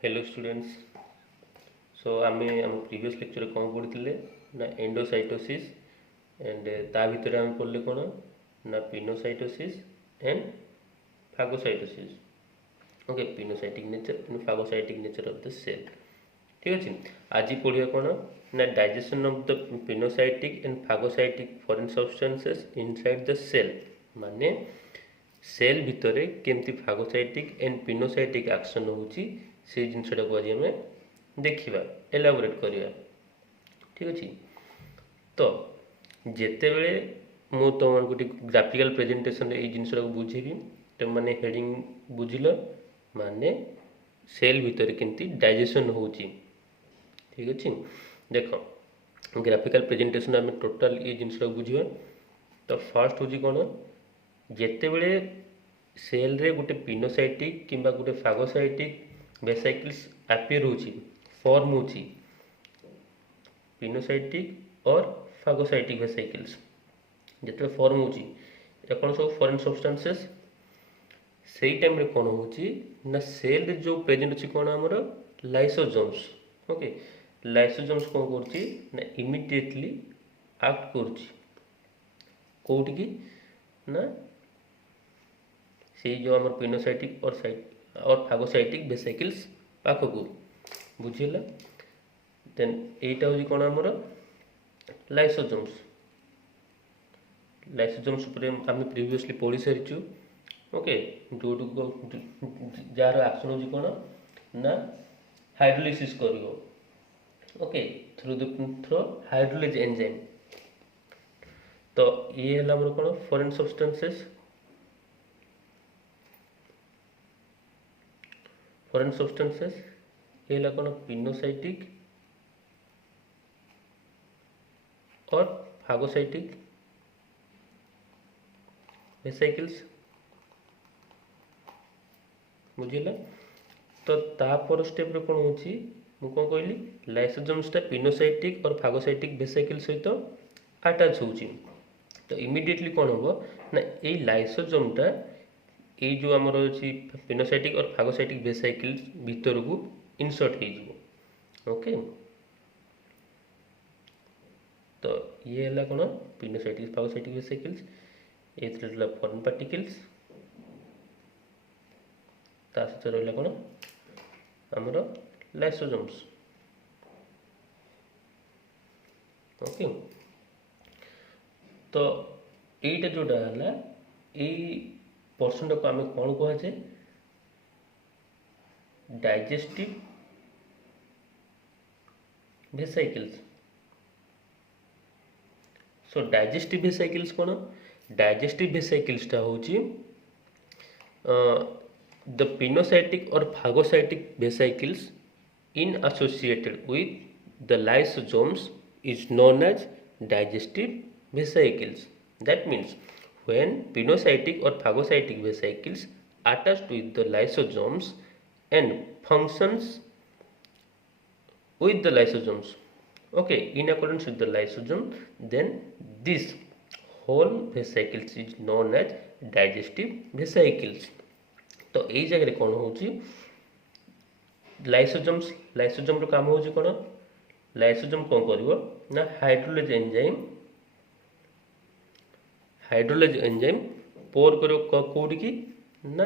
Hello students. आम previous lecture कौन पढ़ी ना एंडोसाइटोसिस एंड ता भितर आम पढ़ले कौन ना pinocytosis and phagocytosis. Okay, pinocytic nature and phagocytic nature of the cell. ठीक अच्छे। आज पढ़िया कौन ना digestion of the pinocytic and phagocytic foreign substances inside the cell, माने सेल भितर केमती फागोसाइटिक एंड पिनोसाइटिक एक्शन होची से जिनसटा को आज आम देखा एलाबोरेट करवा। ठीक अच्छे। तो जिते बड़े मु तुमको ग्राफिकल प्रेजेंटेशन ये जिनसटा को बुझेबी तुम मैंने हेडिंग बुझिल माने सेल भितर केमती डाइजेशन होची। ठीक अच्छे। देख ग्राफिकल प्रेजेंटेशन आम टोटाल ये जिनसटा को बुझा। तो फर्स्ट हूँ कौन जिते बड़े सेल रे गोटे पिनोसाइटिक किंबा गोटे फागोसाइटिक वेसाइकल्स अपीयर होची फॉर्म होची पिनोसाइटिक और फागोसाइटिक वेसाइकल्स जिते फॉर्म होची कौन सब फॉरेन सब्सटेंसेस से टाइम रे कौन होची ना सेल रे जो प्रेजेंट अच्छी कौन आमर लाइसोजोम्स। ओके, लाइसोजोम्स कौन करची ना इमिडिएटली एक्ट करची कोठी की ना से जो आमर पिनोसाइटिक और फागोसाइटिक वेसाइकल्स पाखक बुझीला। देन एटा होजी कौन आमर लाइसोजोम्स। लाइसोजोम्स आम प्रीवियसली पढ़ी सारी। ओके, जो जार एक्शन होजी कौन ना हाइड्रोलिसिस करियो। Okay, through hydrolase enzyme. तो ये है आमर कौन फॉरेन सब्सटेंसेस। फॉरेन सब्सटेंसेस ये है कौन पिनोसाइटिक और फागोसाइटिक वेसाइकल्स बुझिला। तो तापर स्टेप रे कौन होची मु कौन कहली लाइसोजोम्सटा पिनोसाइटिक और फागोसाइटिक वेसाइकल सहित अटैच होची। तो इमिडिएटली कौन हम ना ये लाइसोजोमटा ये जो आमर अच्छी पिनोसाइटिक और फागोसाइटिक वेसाइकल भीतर को इनसर्ट हो। ओके, तो ये है कौन पिनोसाइटिक फागोसाइटिक वेसाइकल्स ये फॉरेन पार्टिकल्स ता सहित रहा कौन आमर लाइसोजोम्स। ओके, तो यहीटा जोटा है यही पर्सन को आम कौन कहुचे डाइजेस्टिव वेसाइकल्स। सो डाइजेस्टिव वेसाइकल्स कौन डाइजेस्टिव वेसाइकल्सटा होची the pinocytic or phagocytic vesicles in associated with the lysosomes is known as digestive vesicles. That means when pinocytic or phagocytic vesicles attached with the lysosomes and functions with the lysosomes, okay, in accordance with the lysosome, then this whole vesicles is known as digestive vesicles. तो यही जगह कौन हो lysosome काम हो कौन lysosome कौन कर ना हाइड्रोलेज एंजाइम पोर कर कौटी की ना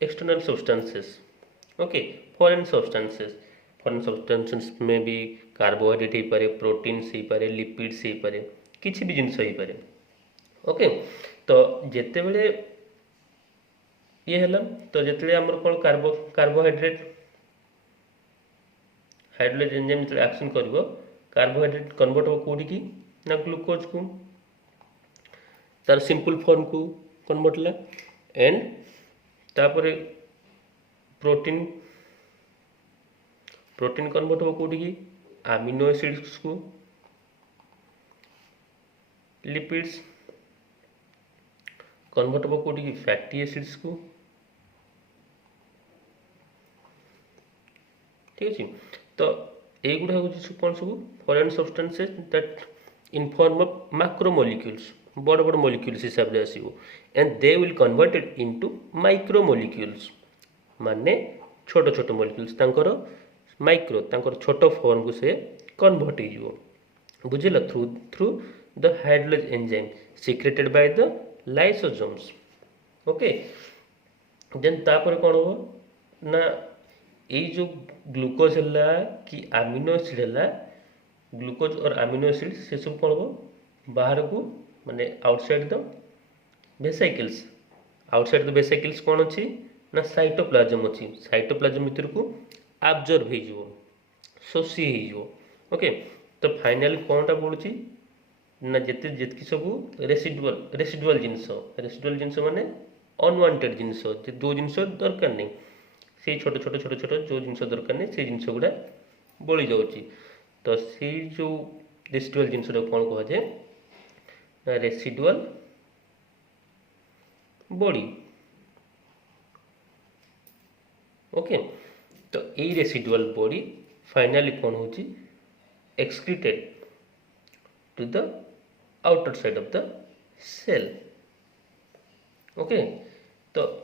external substances. Okay, foreign substances में भी कार्बोहाइड्रेट हो पारे, प्रोटीन्स हो पारे, लिपिड्स हो पारे, किसी भी जिनस हो पारे। ओके, तो जिते बड़े ये है तो जिते आमर कौन कार्बोहाइड्रेट हाइड्रोलेज एंजाइम जो एक्शन कर कार्बोहाइड्रेट कन्वर्ट हो कौटी की ना ग्लूकोज को तार सिंपल फॉर्म को कन्वर्ट ला एंड तापर प्रोटीन कन्वर्ट हो कौटी की अमीनो एसिड्स को, लिपिड्स कन्वर्ट हो कौटी की फैटी एसिड्स को। ठीक अच्छे। तो युवा हूँ कौन सब foreign substances that in form of macromolecules बड़ बड़ मोलिक्यूल्स हिसाब से आसो and they will converted into micromolecules माने छोट छोट मॉलिक्यूल्स तांकर माइक्रो तांकर छोट फॉर्म को से कन्वर्ट हो बुझिल through through the hydrolyse enzyme secreted by the lysosomes okay then तापर कौन हो ना ये जो ग्लूकोज है कि अमीनो एसिड है ग्लूकोज और अमीनो एसिड से सब कौन हो बाहर को माने outside the vesicles outside the vesicles कौन अच्छी ना साइटोप्लाज्म अच्छी साइटोप्लाज्म भीतर को आब्जर्व हो शोषी हो ओके तो फाइनली कौनटा पड़ुची ना जिते जितकी सब रेसिडुअल जिनस माने अनवांटेड जिनस जो जिनस दरकार नहीं से छोट छोट छोट छोट जो जिनस दरकार नहीं से जिनस गुड़ा बड़ी जाऊँगी तो से जो रेसिडुअल जिनस कौन कह जाए रेसिडुअल बॉडी ओके तो ये रेसिडुअल बॉडी फाइनली कौन हो excreted to the outer side of the cell okay so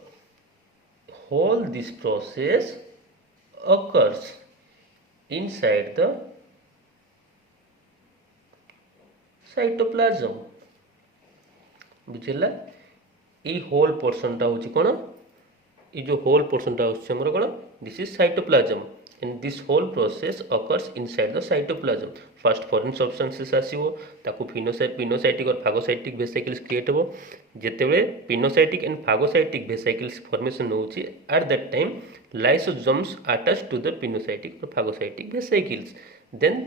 whole this process occurs inside the cytoplasm बुझेला ये होल पोर्शन टा होची कोन ये जो होल पोर्शन टा होची हमर कोन this is cytoplasm and this whole process occurs inside the cytoplasm first foreign substances आसीबो ताकू पिनोसाइटिक और फागोसाइटिक वेसिकल्स क्रिएट हो जेतेबे pinocytic and phagocytic vesicles formation होची at that time lysosomes attach to the pinocytic और phagocytic vesicles then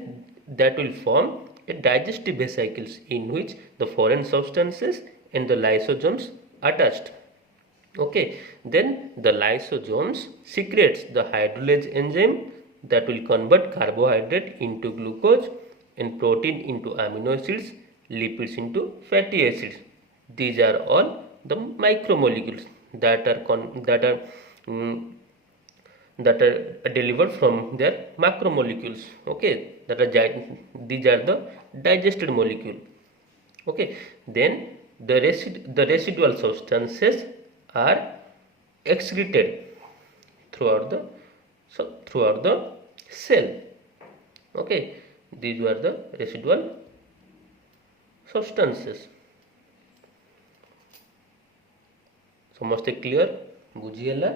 that will form a digestive vesicles in which the foreign substances and the lysosomes attached okay then the lysosomes secretes the hydrolase enzyme that will convert carbohydrate into glucose and protein into amino acids lipids into fatty acids these are all the macromolecules that are delivered from their macromolecules okay these are the digested molecule okay then the residual substances are excreted throughout the cell okay these were the residual substances समस्ते clear बुझीगला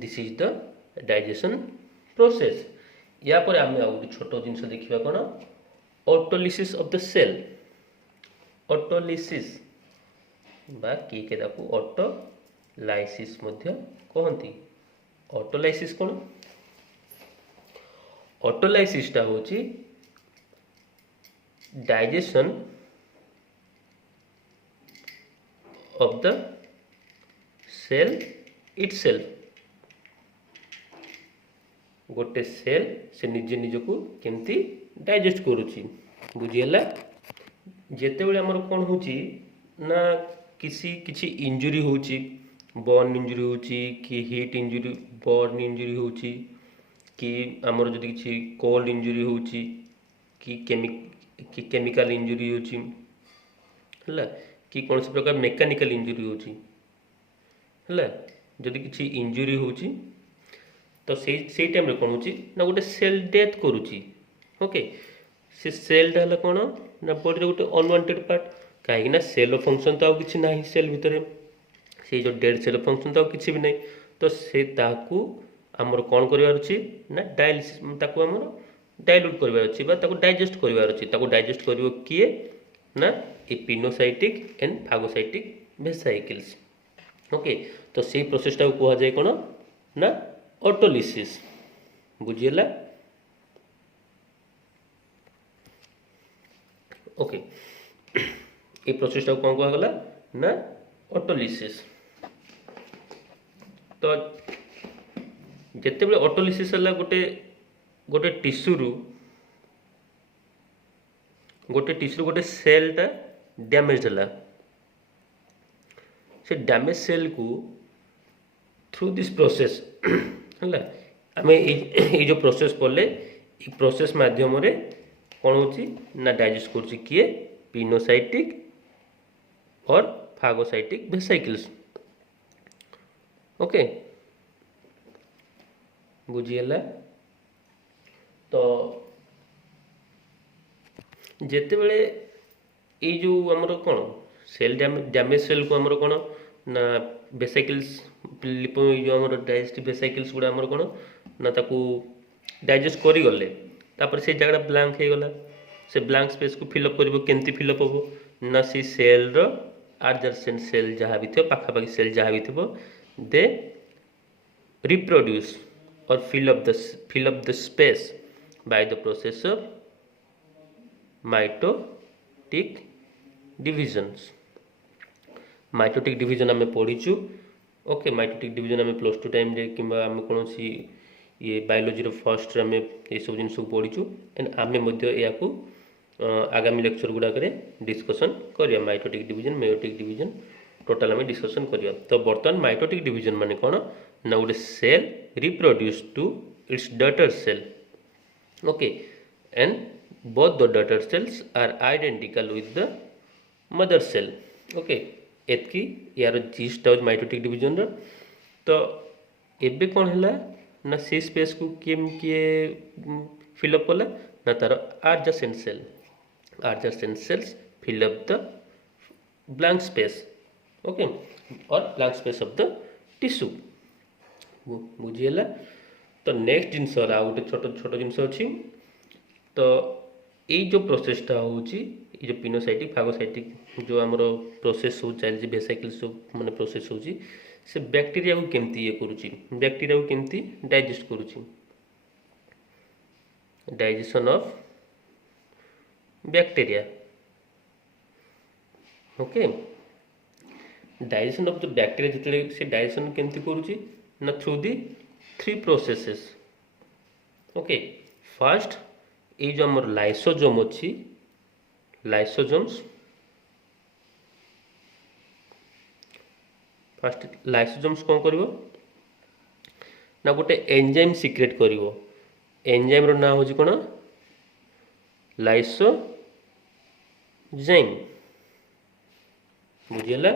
this is the digestion process या पर आम आ छोट जिनस देखा कौन autolysis of the cell autolysis बा किए ऑटोलाइसिस कहती ऑटोलाइसिस कौन ऑटोलाइसिस टा होची digestion of the cell itself गोटे सेल से निजे निजको केमती डाइजेस्ट करुची बुझीगला जेतेबेले हमर कोन होची ना किसी इंजुरी होची बर्न इंजुरी होची कि हीट इंजुरी बर्न इंजुरी होची कि हमर जदि किसी कोल्ड इंजुरी होची कि केमिकल इंजुरी होची हला कि कौन से प्रकार मेकानिकल इंजुरी होची हला जदि किसी इंजुरी होची तो से टाइम रे कोन होची ना गोटे सेल डेथ करूची ओके से सेल टा हला कोन ना बॉडी रे गोटे अनवांटेड पार्ट कहीं सेल फंक्शन तो किसी ना सेल भितर से जो डेड सेल फंक्शन तो किसी भी नहीं तो से ताकू आमर कौन करार अच्छी ना डायलिसिस ताकू आमर डाइल्यूट करार अच्छी डाइजेस्ट करार अच्छी डाइजेस्ट कर किए ना ये pinocytic and phagocytic vesicles okay तो से प्रोसेस टा कह जाए कौन ना ऑटोलिसिस बुझीगला ओके ये प्रोसेस टा कौन कहगला ना ऑटोलिसिस तो जितेबाला ऑटोलिसिस है गोटे गोटे टिश्यू गोटे सेलटा डैमेज है से डैमेज सेल को थ्रू दिस प्रोसेस है आम ये जो प्रोसेस कले ये प्रोसेस माध्यम रे कौन होची ना डाइजेस्ट कर किए पिनोसाइटिक और फागोसाइटिक वेसिकल्स ओके बुझीगला। तो ଯେତେବେଳେ ଏଇ ଯେଉଁ ଆମର କ'ଣ ସେଲ୍ ଡ୍ୟାମେଜ୍ ସେଲ୍କୁ ଆମର କ'ଣ ନା ଭେସାଇକିଲ୍ସ ଏଇ ଯେଉଁ ଆମର ଡାଇଜେଷ୍ଟିଭ୍ ଭେସାଇକିଲ୍ସ ଗୁଡ଼ା ଆମର କ'ଣ ନା ତାକୁ ଡାଇଜେଷ୍ଟ କରିଗଲେ ତାପରେ ସେ ଜାଗାଟା ବ୍ଲାଙ୍କ ହେଇଗଲା। ସେ ବ୍ଲାଙ୍କ ସ୍ପେସ୍କୁ ଫିଲ୍ଅପ୍ କରିବ, କେମିତି ଫିଲ୍ଅପ୍ ହେବ ନା ସେ ସେଲ୍ର ଆଡଜସେଣ୍ଟ ସେଲ୍ ଯାହା ବି ଥିବ, ପାଖାପାଖି ସେଲ୍ ଯାହା ବି ଥିବ, ଦେ reproduce or fill up the space by the process of mitotic divisions. Mitotic division आम पढ़ीचु। ओके, माइटोटिक डिवीजन आम प्लस टू टाइम कि आम कौन ये बायोलोजी फर्स्ट आम ये सब जिन पढ़ीचु एंड आम या आगामी लेक्चर गुड़ाक डिस्कसन करिया। Mitotic division, meiotic division total आम डिस्कसन करिया। तो बर्तमान माइटोटिक डिवीजन माने कौन ना गोटे cell reproduce to its daughter cell. Okay, and both the daughter cells are identical with the mother cell. Okay, एतकी यार जीस्ट माइटोटिक डिवीजन रो। तो एबे कौन है ना से स्पेस को किए फिलअप कला ना तार adjacent cells fill up the blank space. Okay, और blank space of the tissue बुझीगला। तो नेक्स्ट जिनस गोटे छोट छोट जिनस अच्छी। तो ये जो प्रोसेसटा होची ये जो पिनोसाइटिक फागोसाइटिक जो आमर प्रोसेस हो चलती भेसाइकिल सब माने प्रोसेस होची से बैक्टीरिया को केमती ये करूची, बैक्टीरिया को केमती डाइजेस्ट करूची। Digestion of bacteria. Okay, digestion of the bacteria जितने से डाइजेशन केमती करूची ना through the 3 processes. Okay, first ये जो आमर लाइसोजोम अच्छी, लाइसोजोम्स फास्ट लाइसोजोम्स कौन करिवो ना गोटे एंजाइम सिक्रेट करिवो। एंजाइम रो ना होची कोन लाइसोजाइम बुझियला।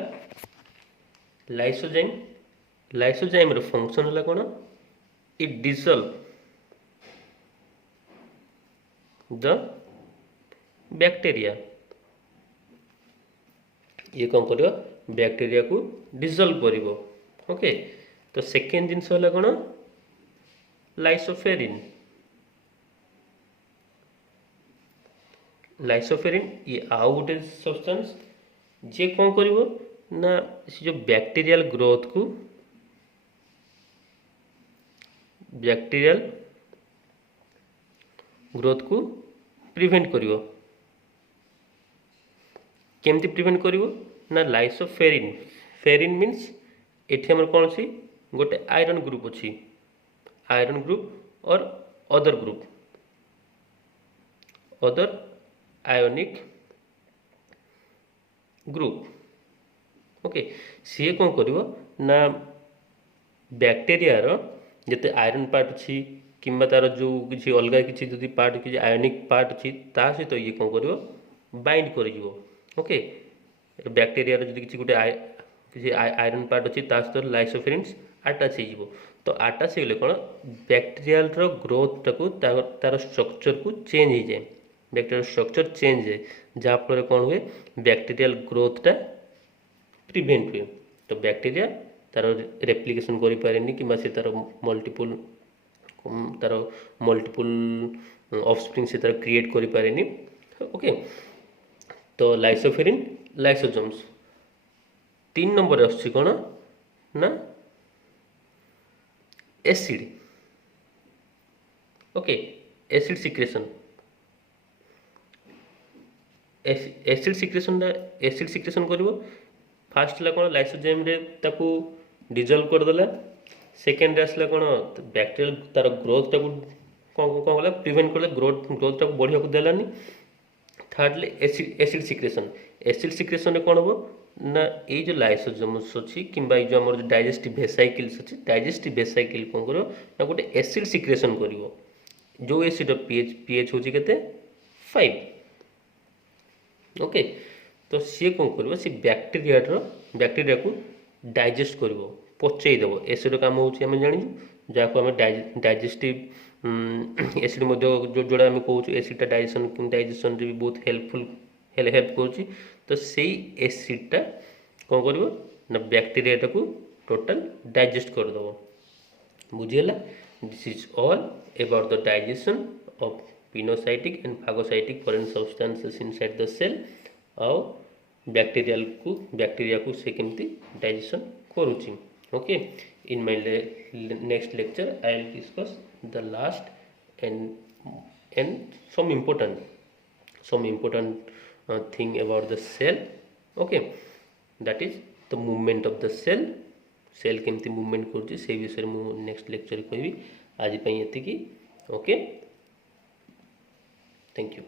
लाइसोजाइम रो फंक्शन हला कोन इट डिसॉल्व द बैक्टीरिया। ये कौन करिवो बैक्टीरिया को डिसॉल्व करिवो। ओके, तो सेकेंड जिनस हला कोन लाइसोफेरिन। लाइसोफेरिन ये आउ गोटे सब्सटेंस जे कौन करिवो ना से जो बैक्टीरियल ग्रोथ को प्रिवेंट करिवो। केमती प्रिवेंट करिवो ना लाइसोफेरिन। फेरिन मीन्स एठी हमर कोन छी गोटे आयरन ग्रुप अछि, आयरन ग्रुप और other group other ionic group. Okay, सी कौन करिवो ना बैक्टीरिया रो जते आयरन पार्ट अछि किंबा तार जो किसी अलग किसी जदि पार्ट किसी आयोनिक पार्ट अच्छी ता सहित ये कौन कर बाइंड कर। ओके, बैक्टीरिया जदि किसी गोटे किसी आयरन पार्ट अच्छी ता सहित लाइसोफेरिन्स अटैच हो। तो अटैच हो कौन बैक्टीरियल ग्रोथ टाको तार स्ट्रक्चर को चेंज हो जाए। बैक्टीरियल स्ट्रक्चर चेंज है जहाँफल कौन हुए बैक्टीरियल ग्रोथटा प्रिवेंट हुए। तो बैक्टीरिया तार रेप्लिकेशन करें कि तार मल्टीपल ऑफस्प्रिंग से तार क्रिएट करि पारेनी। ओके, तो लाइसोफेरिन लाइसोजोम्स। 3 नंबर आछि कोन ना acid. Okay, acid secretion. Acid secretion करिवो फास्ट ला कोन लाइसोजाइम रे ताकू डिजॉल्व कर देला। सेकेंड आसला कौन बैक्टीरियल तार ग्रोथ टाक कौन कला प्रिवेंट कर ग्रोथ टाक बढ़िया को देलानी। थर्डली एसिड सिक्रेशन कौन हम ना ये जो लाइसोजोम्स अच्छी कि जो आम डाइजेस्टिव भेसाइकिल्स अच्छी डाइजेस्टिव भेसाइकिल कौन कर ना गोटे एसिड सिक्रेशन कर जो एसिड पीएच हूँ के 5। ओके, तो सी कौन कर बैक्टीरिया को डाइजेस्ट कर पचईदेव। एसिड काम होम जानी जहाँ को आम डाइजेस्टिव एसिड जो जोड़ा आम कहूँ एसिडटा डाइजेशन भी बहुत हेल्पफुल हेल्प करुँच। तो से एसिडटा कौन कर ना बैक्टेरिया को टोटाल डाइजेस्ट करदेव। बुझीगला। This is all about the digestion of pinocytic and phagocytic foreign substances inside the cell. आउ बैक्टेरिया को से केमती डाइजेशन करुँची। Okay, in my next lecture I will discuss the last and some important thing about the cell. Okay, that is the movement of the cell केमती movement करुँची से विषय मु next lecture कहबी। आज एतिकी। Okay, thank you.